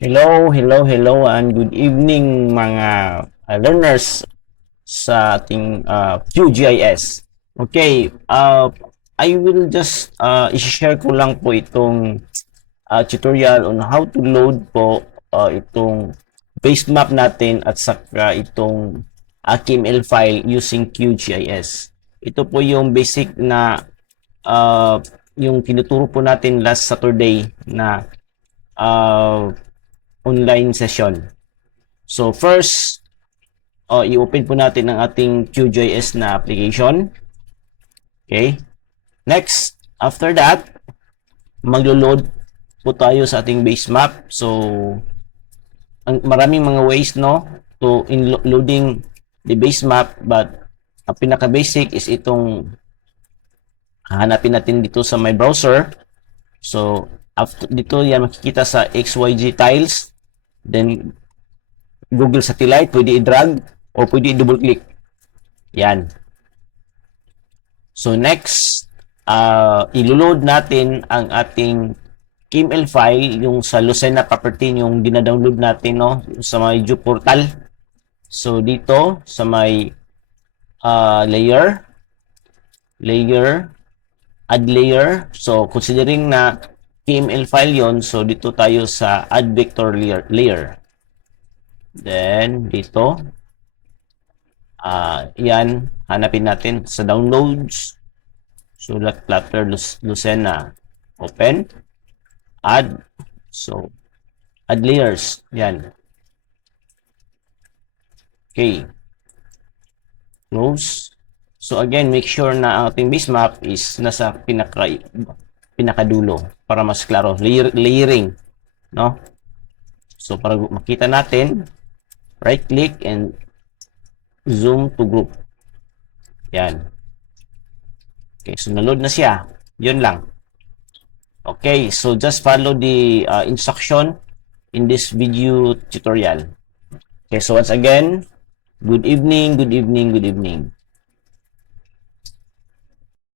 Hello, and good evening mga learners sa ating QGIS. Okay, I will just i-share ko lang po itong tutorial on how to load po itong base map natin at saka itong HTML file using QGIS. Ito po yung basic na yung tinuturo po natin last Saturday na online session. So first, i-open po natin ang ating QGIS na application. Okay. Next, after that, maglo-load po tayo sa ating base map. So, maraming mga ways no to loading the base map, but ang pinaka-basic is itong hanapin natin dito sa my browser. So, after dito yan makikita sa XYZ tiles. Then, Google Satellite, pwede i-drag o pwede i-double click. Yan. So, next, ilo-load natin ang ating KML file, yung sa Lucena property, yung dina-download natin no, sa may portal. So, dito, sa may layer, add layer. So, considering na KML file yon, so dito tayo sa add vector layer. Then dito yan, hanapin natin sa downloads, sulat Flutter Lucena, open, add, so add layers, yan. Okay, close. So again, make sure na ang ating base map is nasa pinakadulo para mas klaro. Layering, no? So para makita natin, right click and zoom to group. Yan. Okay, so na-load na siya. Yun lang. Okay, so just follow the instruction in this video tutorial. Okay, so once again, good evening.